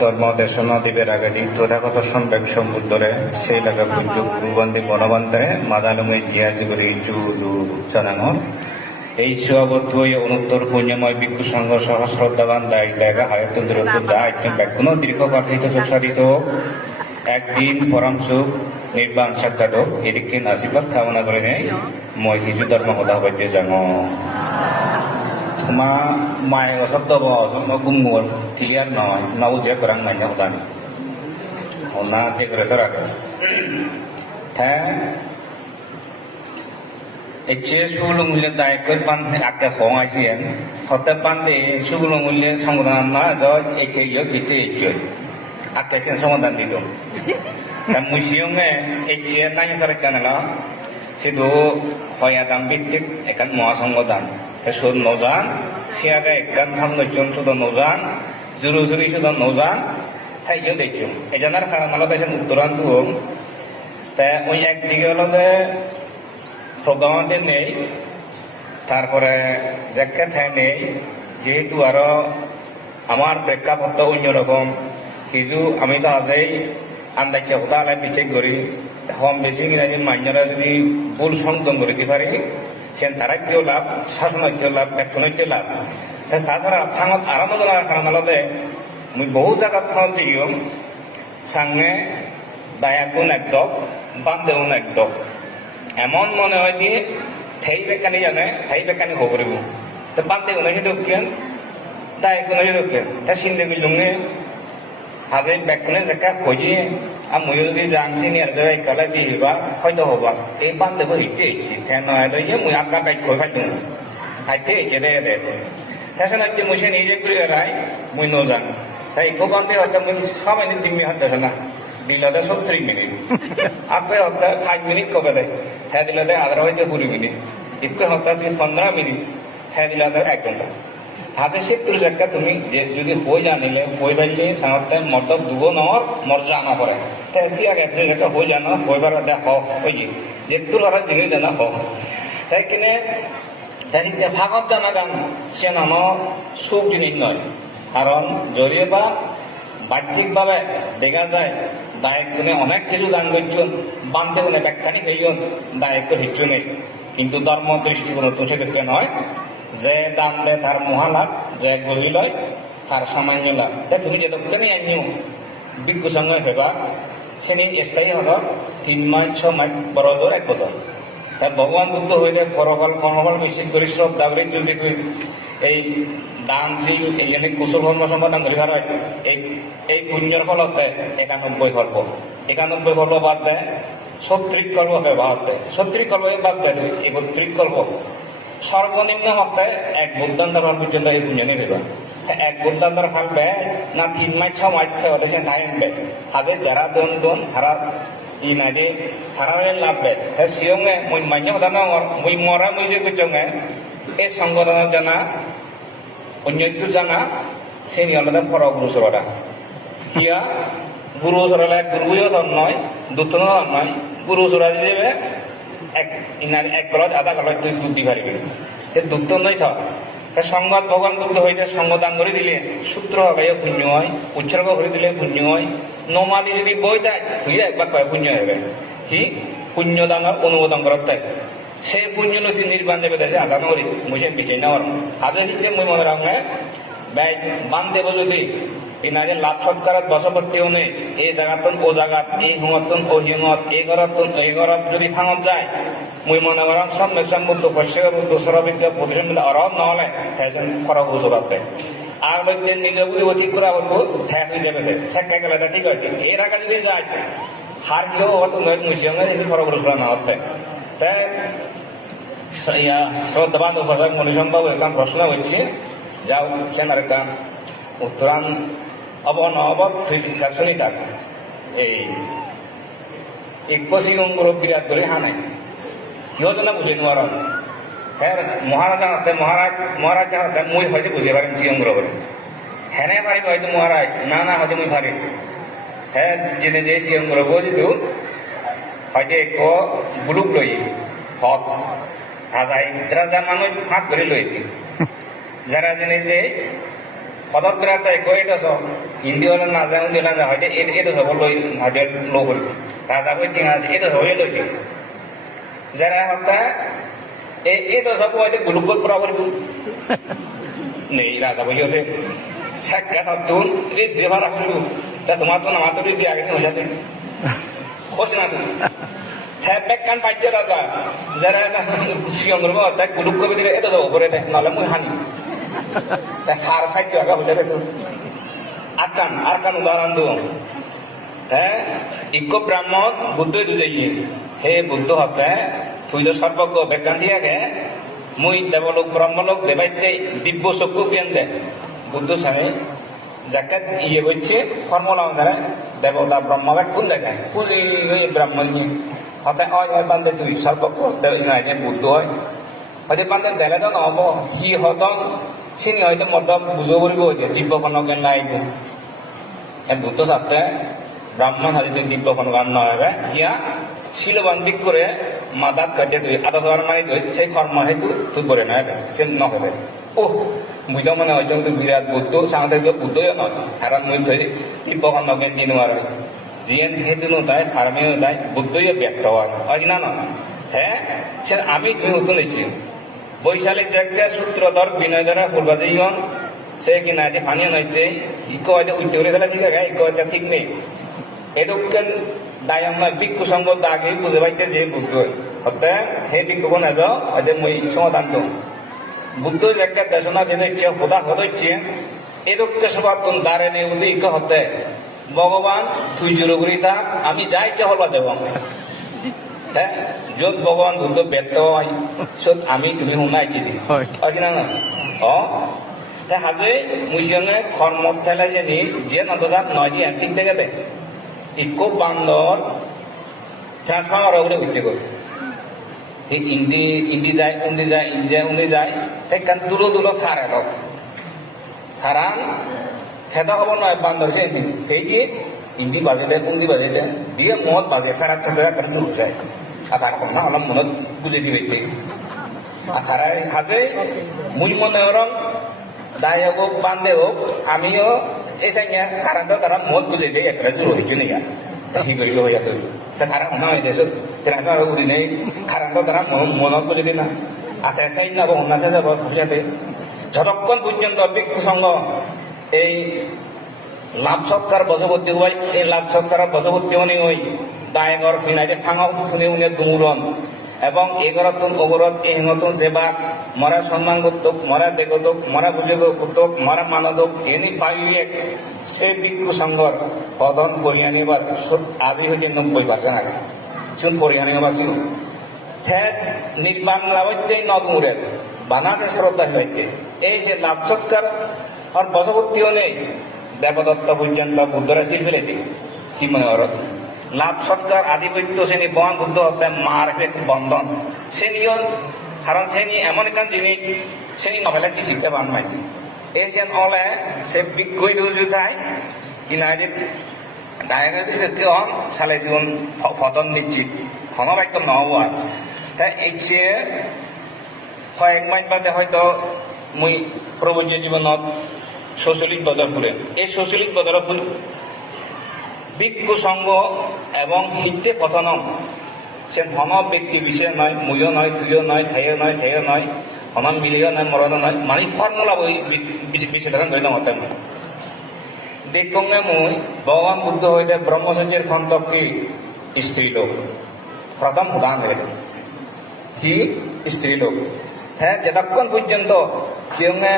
ধর্ম দেশন দিবের আগে দি তথাগত সম্বেক সম্বুদ্ধরে সেই লাগা পুঞ্জু গুরুবন্দী বনবন্তরে মাদালুমে জিয়াজিগুরি জুজু জানাঙর এই সুয়াবদ্ধ অনুত্তর পুণ্যময় ভিক্ষু সংঘ সহ শ্রদ্ধাবান দায়ী দায়গা হায়তুন্দ্র যা একজন ব্যাকুণ দীর্ঘ পাঠিত সাধিত একদিন পরম সুখ নির্বাণ সাক্ষাৎ এদিকে আশীর্বাদ কামনা করে নেই মই হিজু ধর্ম হতা হইতে যাঙ মা মায়ের শব্দ গুমগুর ক্লিয়ার নয় নাও যে করং নাই হতানি না দেখরে তো রাখে হ্যাঁ এচে সুলুমুলে দায়ক পান আকে হঙাইছেন হতে পানতে সুলুমুলে সংবিধান না য একে ইয় কিতে এচে আকে সেন সমাধান দিত তা মুসিয়মে এচে নাই সরকার না সিধু হয়াদাম ভিত্তিক একান মহাসংবিধান সুদ নজান সিয়াga একখান হামগজন সুদ নজান জুরু জুরি সুদ নজান থাইও দেখুন এজানার কারণ আলাদা এসে উত্তরান্ত তা ওই একদিকে আলাদা প্রোগ্রামাতে নেই তারপরে যাকে থাই নেই যেহেতু আরো আমার প্রেক্ষাপট অন্যরকম কিছু আমি তো আজই আন্দাজে হতা আলাই বিচার করি হম বেশি কিনা মাইনরা যদি ভুল সংশোধন করে দিতে পারি সেন তারাইতেও লাভ শাসনাইতেও লাভ ব্যাখ্যানইতেও লাভ তাছাড়া ফাঙত আরাম করার কারণ আলাদা মুই বহু জায়গা ফাঙত দিও সাংগে দায়াগুন একদম বান্ধেউন একদম এমন মনে হয় যে থেই বেকানি জানে থেই বেকানি হবরিব তো বান্ধেউন এসে দক্ষিণ দায়াগুন এসে দক্ষিণ তা সিন্দে গুলুঙে হাজে ব্যাখ্যানে জায়গা খুঁজিয়ে আর মুই যদি জানছি নিয়ে যাই কালে দিবা হয়তো হবা এই বান্ধব হিটে এসেছি ঠেন নয় তো ইয়ে মুই আঁকা বাইক কই ফাইতুম হাইতে এসে দে দে তাছাড়া একটি মুসে নিজে করে রায় মুই নো জান তাই ইকো বান্ধে হয়তো মুই সময় দিমি হতে না দিলতে 70 মিনিট আগে হতে 5 মিনিট কবে দেয় হ্যাঁ দিলতে আধার হইতে 20 মিনিট ইকো হতে 15 মিনিট হ্যাঁ দিলতে 1 ঘন্টা হাতে সে তুই জায়গা তুমি যে যদি হয়ে জানিলে হয়ে পাইলে সাধারণত মর্দক দুব নর মর জানা পড়ে তাই ঠিক আগে তুই জায়গা হয়ে জানো হইবার দেখ ওই যে তোর আর জিনিস জানা হ তাই কিনে তাই ভাগত জানা গান সে নাম সুখ জিনিস নয় কারণ যদিও বা বাহ্যিকভাবে দেখা যায় দায়ক গুণে অনেক কিছু দান করছেন বান্ধে গুণে ব্যাখ্যানিক হইন দায়ক হিচ্ছু নেই কিন্তু ধর্ম দৃষ্টিকোণ তো সেদিকে নয় যে দান দেয় তার মহালাভ যে গজি লয় তার সামান্য লাভ তাই তুমি যে দক্ষিণে আনিও বিজ্ঞ সঙ্গে হেবা সেনি স্থায়ী হল 3 মাস 6 মাস বড় দূর 1 বছর তাই ভগবান বুদ্ধ হইলে পরকাল কর্মফল বেশি করে শ্রদ্ধা করে যদি এই দানশীল এই জন্য কুশল কর্ম সম্পাদন করিবার হয় এই পুণ্যের ফলতে 91 কল্প 91 কল্প বাদ দেয় 70 কল্প বাদ দেয় 70 কল্প বাদ দেয় 31 কল্প সর্বনিম্ন হতে 1 বুদ্ধান্তর ফল পর্যন্ত এই পুণ্য নেবে 1 বুদ্ধান্তর ফল ব্যয় না 3 মাস 6 মাস খেয়ে ধাই আনবে হাজে যারা দন তারা ই না যে তারা লাভ ব্যয় হ্যাঁ সিয়ঙে মুই মান্য কথা মুই মরা মুই যে কুচঙে এই সংগঠন জানা অন্য জানা সে নিয়মটা পর গুরু সররা হিয়া গুরু সরলা গুরুও ধর নয় দুতন নয় গুরু সরা হিসেবে এক কলজ আধা কলজ তুই দুধ দি পারবি সে দুধ তো নয় থাক সংবাদ ভগবান বুদ্ধ হইতে সঙ্গদান করে দিলে সূত্র হগাইও পুণ্য হয় উৎসর্গ করে দিলে পুণ্য হয় নমাদি যদি বই দেয় তুই একবার কয় পুণ্য হবে কি পুণ্য দানের অনুমোদন করার তাই সে পুণ্য নথি নির্বাণ দেবে দেখে আদান করি মুসে বিচে নেওয়ার আজে শিখে মুই মনে রাখে ব্যয় বান দেব যদি ইনারে লাভ সৎকারত বশবর্তীও নেই এই জায়গাতন ও জায়গাত এই হিমতন ও হিমত এই ঘরতন এই ঘরত যদি ভাঙত যায় মুই মনে করাম সম্যক সম্বুদ্ধ পশ্চিম বুদ্ধ সরবিদ্য প্রতিষ্ঠান অরব নহলে তাইছেন খরক হুসরাতে আর লোককে নিজে বুঝি অধিক করা বলবো ঠেক হয়ে যাবে ঠেকা গেলে ঠিক আছে এর আগে যদি যায় হার গিয়েও হয়তো নয় মুসিয়ঙ্গে যদি খরক হুসরা না হতে তাই শ্রদ্ধাবান উপাসক মণিসম্বাবু একটা প্রশ্ন হচ্ছে যাও সেনার একটা উত্তরান অবন অবধ শুনি থাক এই 21 অঙ্গুর বিরাট করে হানে কিয় জানা বুঝে নোয়ার হ্যাঁ মহারাজা হাতে মহারাজ হাতে মুই হয়তো বুঝে পারেন চিয়ঙ্গুর বলে হ্যাঁ পারিব হয়তো মহারাজ না হয়তো মুই পারি হ্যাঁ জেনে যে চিয়ঙ্গুর বুঝিত হয়তো এক বুলুক লই হত রাজা মানুষ হাত ধরে লইতি যারা জেনে যে সদর বিরাট কই এটা সব হিন্দি হলে না যায় উনি না যায় হয়তো এটা সব লই হয়তো লো করি রাজা কই ঠিক আছে এটা সব লই যারা হত্যা এটা সব হয়তো গুলুকল পুরা করিব নেই রাজা বই হতে সাক্ষাৎ হতুন এই দেভারা করিব তা তোমার তো নামাতো দিয়ে আগে হয়ে যাতে খোঁজ না তুমি ব্যাখ্যান পাইছে রাজা যারা সিয়ম করবো তাই গুলুক কবি দিলে এটা সব করে দেয় নাহলে মুই হানি তাই হার সাহায্য আগা বুঝে তো আরকান উদাহরণ দেব হ্যাঁ ইকো ব্রাহ্মণ বুদ্ধই দুজাইয়ে হে বুদ্ধ হবে তুই তো সর্বজ্ঞ ব্যাখ্যান দিয়ে আগে মুই দেবলোক ব্রহ্মলোক দেবাইতে দিব্য চক্ষু জ্ঞান দেয় বুদ্ধ স্বামী যাকে ইয়ে করছে কর্মলা অনুসারে দেবতা ব্রহ্ম কোন জায়গায় পুঁজি ব্রাহ্মণ নিয়ে হতে হয় বান্ধে তুই সর্বজ্ঞ বুদ্ধ হয় হয়তো বান্ধে দেলে তো নহব সি হতন চিনি হয়তো মত বুঝো কৰিব দিব্যখনক জ্ঞান নাইব বুদ্ধ ছাত্রে ব্রাহ্মণ হয়তো দিব্যখন গান নহবে সিয়া শিলবান বিক করে মাদাত কাটে তুই আদা সবার মারি তুই সেই কর্ম হেতু তুই করে নহবে সে নহবে ওহ মুই তো মানে হয়তো তুই বিরাট বুদ্ধ সাংতে বুদ্ধই নয় কারণ মুই ধরি দিব্যখন জ্ঞান দিয়ে নোয়ার জিয়েন হেতু নোতায় ফার্মে নোতায় বুদ্ধই ব্যক্ত হয় কি না নয় হ্যাঁ সে আমি তুমি হতো নিছি বৈশালিক জায়গায় সূত্রধর বিনয় দ্বারা ফুলবাজি হন সে কিনা পানীয় নইতে ইকো হয়তো উঠতে করে গেলে ঠিক আছে ইকো হয়তো ঠিক নেই এদুকে দায়ম নয় ভিক্ষু সঙ্গ আগে বুঝে পাইতে যে বুদ্ধ হতে সেই ভিক্ষুখন এজ হয়তো মই সমাধান তো বুদ্ধ জায়গা দেশনা দিচ্ছে হোদা হদচ্ছে এদুকে সবার দাঁড়ে নেই বুদ্ধি ইকো হতে ভগবান তুই জোর করি থাক আমি যাই ইচ্ছা হলবা দেব যত ভগবান বুদ্ধ ব্যক্ত হয় সত আমি তুমি শুনাইছি দি কিনা না তাই হাজে মুসিয়নে কর্মত ঠেলাই জানি যে নদজাত নয় দিয়ে ঠিক দেখে দে ইকো বান্দর ট্রান্সফর্মার ওগুলো উঠতে করে ইন্দি যায় উন্দি যায় তাই কান দুলো খার এলো খারান খেদা হব নয় বান্দর সে সেই দিয়ে ইন্দি বাজেলে উন্দি বাজেলে দিয়ে মদ বাজে ফেরাত খেতে কারণ দূর যায় আধার না অলপ মনত বুঝে দিবে আধারায় হাজে মুই মনে ওরম দায় হোক বান্ধে হোক আমিও এই সাইয়া কারণ তারা মত বুঝে দিয়ে একটা দূর হয়েছে নিগা হি করিল হইয়া তৈরি তা তারা মনে হয় দেশ তেরা উদি নেই কারণ তারা মনত বুঝে দিই না আতে সাই না অন্যাসে যাব হইয়াতে যতক্ষণ পর্যন্ত ভিক্ষু সঙ্গ এই লাভ সৎকার বশবর্তী হই এই লাভ সৎকার বশবর্তী হনি হই দায়গর ফিনাইতে ফাঙা শুনে উনি দুমুরন এবং এগরতুন অগরত এই নতুন যেবা মরা সম্মান করতুক মরা দেখতুক মরা বুঝে করতুক মরা মানদুক এনি পাইয়ে সে ভিক্ষু সংঘর পদন করিয়া নিবার আজি হইতে 90% আগে শুন করিয়া নিবার ছিল ঠেট নির্বাণ লাভত্যই নদমুরের বানাসে শ্রদ্ধা হইতে এই যে লাভ সৎকার আর বশবর্তীও নেই দেবদত্ত পর্যন্ত বুদ্ধরা শিল্পে দিই কি মনে করত লাভ সৎকার আধিপত্য শ্রেণী বন বুদ্ধ হত্যা মার বন্ধন শ্রেণীও কারণ শ্রেণী এমন একটা জিনিস শ্রেণী নভেলা শিক্ষা বান মাইছি এই সেন অলে সে বিজ্ঞই রুজু খায় কিনা ডায়াগনোসিস হন সালে জীবন ফতন নিশ্চিত হনবাক্য নহবার তাই এই কয়েক মাস বাদে হয়তো মুই প্রবজ্য জীবনত শৈশলিক বদর ফুলে এই শৈশলিক বদর ফুল ভিক্ষু সঙ্গ এবং হিতে পথনম সে হন ব্যক্তি বিষয় নয় মুইও নয় তুইও নয় থেয় নয় হনম মিলিও নয় মরদ নয় মানে ফর্মুলা বই বিশ্লেষণ করে মতে দেখে মুই ভগবান বুদ্ধ হইতে ব্রহ্মচর্যের খন্তক কি স্ত্রী লোক প্রথম উদাহরণ হয়ে কি স্ত্রী লোক হ্যাঁ যতক্ষণ পর্যন্ত সিংহে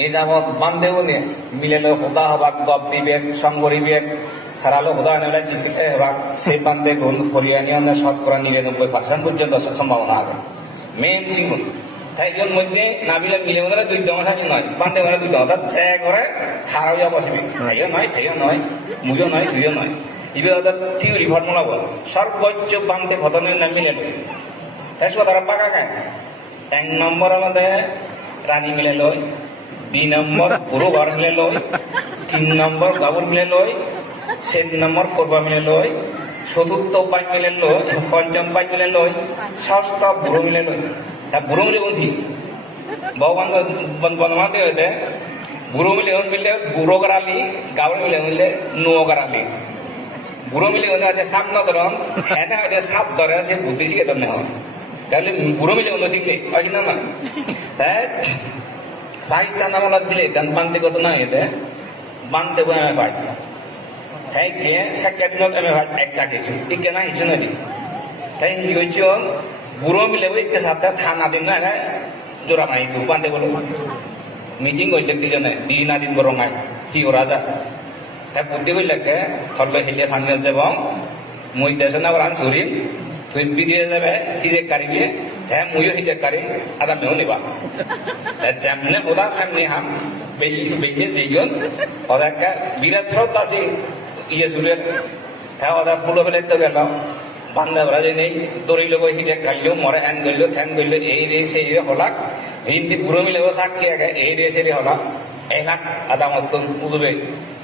এই যাবৎ বান্ধেও নিয়ে মিলে হোদা হবাক গপ দিবেক সং করিবেক হারালো হোদা নেলে চিঠিতে হবাক সেই বান্ধে গুণ ফরিয়া নিয়ে 99% পর্যন্ত সম্ভাবনা আছে মেন সিগুণ তাই এর মধ্যে না মিলে মিলে মধ্যে দুই দমাশানি নয় বান্ধে মানে দুই দমা চে করে খারাইয়া বসবি থেয় নয় মুজো নয় তুইও নয় ইবে ওদের থিওরি ফর্মুলা বল সর্বোচ্চ বান্ধে ভদনের না মিলে তাই তারা পাকা খায় 1 নম্বর আমাদের রানী মিলে লয় 2 নম্বর পুরো ঘর মিলে লয় 3 নম্বর গাবর মিলে লয় 4 নম্বর পূর্বা মিলে লয় 4th পাঁচ মিলে লয় 5ম পাঁচ মিলে লয় 6th বুড়ো মিলে লয় তা বুড়ো মিলে বন্ধি ভগবান বনমাতে হইতে বুড়ো মিলে মিললে বুড়ো করালি গাউল মিলে নুয়ো করালি বুড়ো মিলে হচ্ছে সাপ ন ধরন এনে হচ্ছে সাপ ধরে সে বুদ্ধি শিখে ধরনে হয় তাহলে বুড়ো মিলে অন্য শিখলে হয় না হ্যাঁ পাকিস্তান আমলা দিলে গান বানতে কত না এতে বানতে বই আমি পাই তাই কে সাক্ষাৎ আমি ভাই একটা কিছু ঠিক না কিছু না দি তাই হচ্ছে বুড়ো মিলে বইকে সাথে থানা দিন না জোড়া মাই দু বানতে বলো মিটিং করলে কি জানে দিন আদিন বরং আয় কি ওরা যা হ্যাঁ বুদ্ধি করলে থরলে হিলে ফানিয়ে যাব মুই দেশে না রান সরি তুই বিদিয়ে যাবে হিজে কারিবে হ্যাঁ মুইও হিজে কারি আদা মেও নিবা যেমনে ওদা সামনে হাম বেগে যেগুন ওদেরকে বিরাট শ্রদ্ধা আছে ইয়ে চুলে হ্যাঁ ওদা ফুলো বেলে তো গেল বান্ধব রাজে নেই দড়ি লোক হিজে খাইলেও মরে হ্যান গইল ঠ্যান গইল এই রে সেই রে হলাক হিন্দি বুড়ো মিলে সাক্ষী আগে এই রে সেই রে হলাক এই লাখ আদা মত উঠবে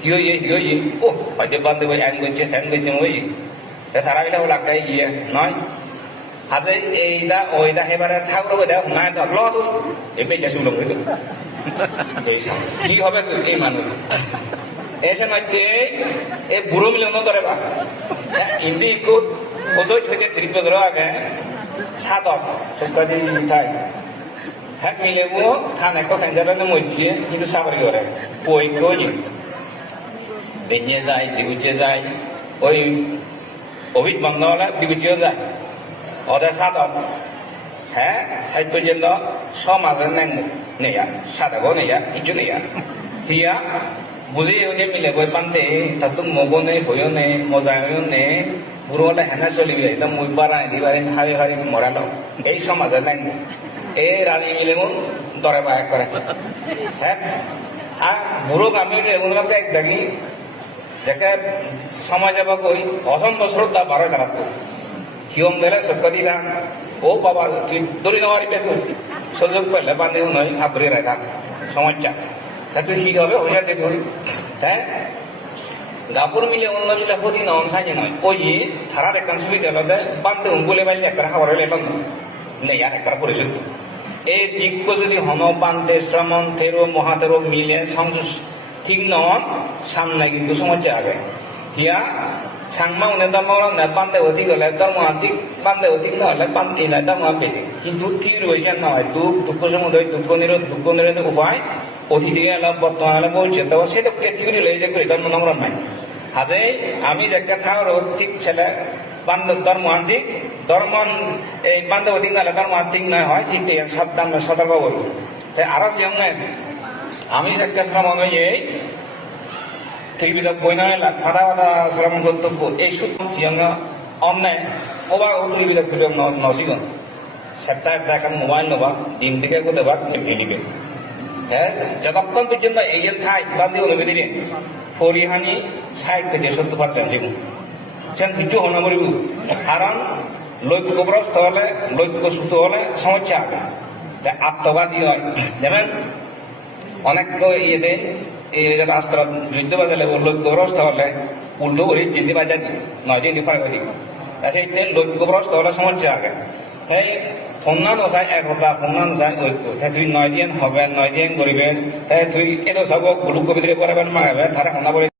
হিও ইয়ে ও হয়তো বান্ধব হ্যান গইছে ঠ্যান গইছে ওই তারা গেলে হলাক ইয়ে নয় হাজে এইদা ওইদা এবারে থাকলো ওইদা নাই ধরলো এই বেজা শুনলো কি হবে এই মানুষ এসে নয় এই বুড়ো মিলে ধরে বা ইন্দি ইকো ওজোই থেকে 30 বছর আগে সাদক সরকারি থাই হ্যাঁ মিলেবো থান একটা ফ্যাঞ্জারানে মরছে কিন্তু সাবরি করে ওই কই বেঞ্জে যায় দিগুচে যায় ওই অভিত বন্ধ হলে দিগুচেও যায় ওদের সাদক হ্যাঁ সাইড পর্যন্ত সমাজের নেয়া সাদাগো নেয়া কিছু নেয়া হিয়া বুঝে ওকে মিলে বই পান্তে তাতো মগো নেই হইও নেই মজাও নেই বুড়ো হলে হেনা চলিবি একদম মুই বাড়াই দিবারে হারি হারি মরালো এই সমাজের নাই এই রানী মিলে মন দরে বায় করে হ্যাঁ আর বুড়ো আমি এমন এক দেখি যাকে সমাজে বা কই অসংখ্য শ্রদ্ধা বারো তারা হিয়ম দিলে সত্যি গান ও বাবা তুই দড়ি নেওয়ারি পেত সুযোগ পেলে বান্ধেও নয় হাবরে রেখা সমস্যা তা তুই কি হবে ওইটা দেখুন হ্যাঁ গাপুর মিলে অন্য মিলে প্রতি নন সাইজে নয় ওই থারার একটা সুবিধা হলে বান্ধে বলে বাইলে একটা খাবার হলে নেই আর একটা পরিশোধ এই দিক্য যদি হন বান্ধে শ্রমণ থেরো মহাতেরো মিলে সংযোগ ঠিক নন সামনে কিন্তু সমস্যা আগে হিয়া সাংমা উনে দামা বান্ধে অধিক হলে ধর্মান্তিক বান্ধে অধিক না হলে ইনা দামা পেতে কিন্তু ঠিক রয়েছে নয় দুঃখ সমুদয় দুঃখ নিরোধ উপায় অতিথি এলা বর্তমান এলা ভবিষ্যৎ সেটা কেথিগুলি লই যে করি ধর্ম নম্বর নাই হাজে আমি একটা খাওয়ার ঠিক ছেলে বান্ধব ধর্মান্তিক এই বান্ধব অধিক না হলে ধর্মান্তিক নয় হয় ঠিক সাবধান সতর্ক বলবো তাই আরো সঙ্গে আমি একটা শ্রমণ এই ত্রিবিধ বইনা ফাটা ফাটা শ্রমণ কর্তব্য এই সঙ্গে অন্যায় ওবা ও ত্রিবিধ খুঁজে নসিগন সেটা একটা মোবাইল নেবা ডিম দিকে দেবা নিবে হ্যাঁ যতক্ষণ পর্যন্ত এই যে ঠাই বান্ধি অনুবেদিনে পরিহানি 60 থেকে 70% জীবন সেন কিছু হন মরিব কারণ লক্ষ্যগ্রস্ত হলে লক্ষ্যচ্যুত হলে সমস্যা আগে আত্মঘাতী হয় যেমন অনেক ইয়েতে এই রাস্তা যুদ্ধ বাজালে লক্ষ্যগ্রস্ত হলে উল্টো করে জিন্দি বাজার নয় জিন্দি ফাঁক দিই সেইতে লক্ষ্যগ্রস্ত হলে সমস্যা আগে তাই ফোনা নচাই একতা ফোনা নচাই ঐক্য তুই 9 দিন হবে 9 দিন করিবে তুই এত সব গুলুক ভিতরে পড়াবেন মাগাবে তারা ফোনা করে